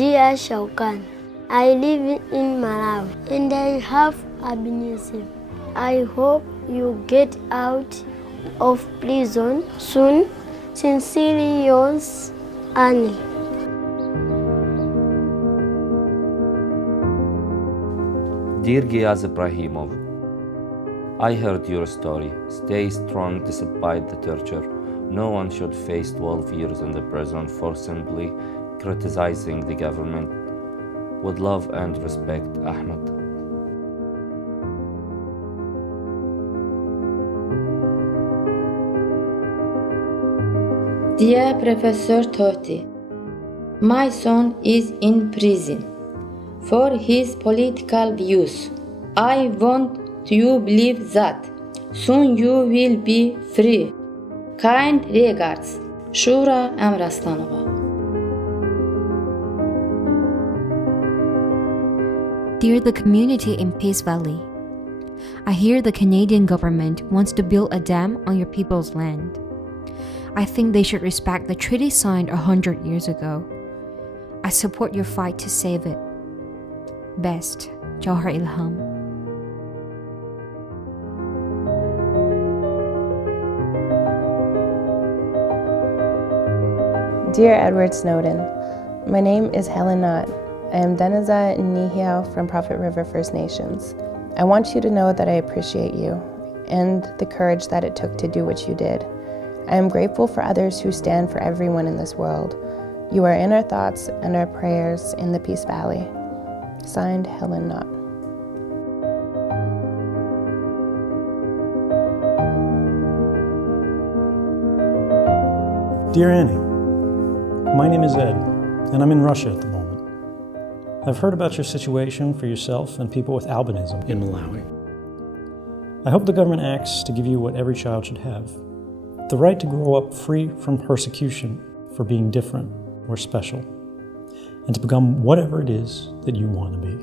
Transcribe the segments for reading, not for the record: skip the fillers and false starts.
Dear Shaukan, I live in Malawi and I have albinism. I hope you get out of prison soon. Sincerely yours, Annie. Dear Giyaz Ibrahimov, I heard your story. Stay strong despite the torture. No one should face 12 years in the prison for simply criticizing the government. With love and respect, Ahmed. Dear Professor Totti, my son is in prison for his political views. I want you believe that soon you will be free. Kind regards, Shura Amrastanova. Dear the community in Peace Valley, I hear the Canadian government wants to build a dam on your people's land. I think they should respect the treaty signed 100 years ago. I support your fight to save it. Best, Jawhar Ilham. Dear Edward Snowden, my name is Helen Knott. I am Deniza Nihiao from Prophet River First Nations. I want you to know that I appreciate you and the courage that it took to do what you did. I am grateful for others who stand for everyone in this world. You are in our thoughts and our prayers in the Peace Valley. Signed, Helen Knott. Dear Annie, my name is Ed, and I'm in Russia at the moment. I've heard about your situation for yourself and people with albinism in Malawi. I hope the government acts to give you what every child should have: the right to grow up free from persecution for being different or special, and to become whatever it is that you want to be.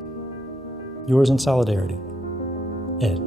Yours in solidarity, Ed.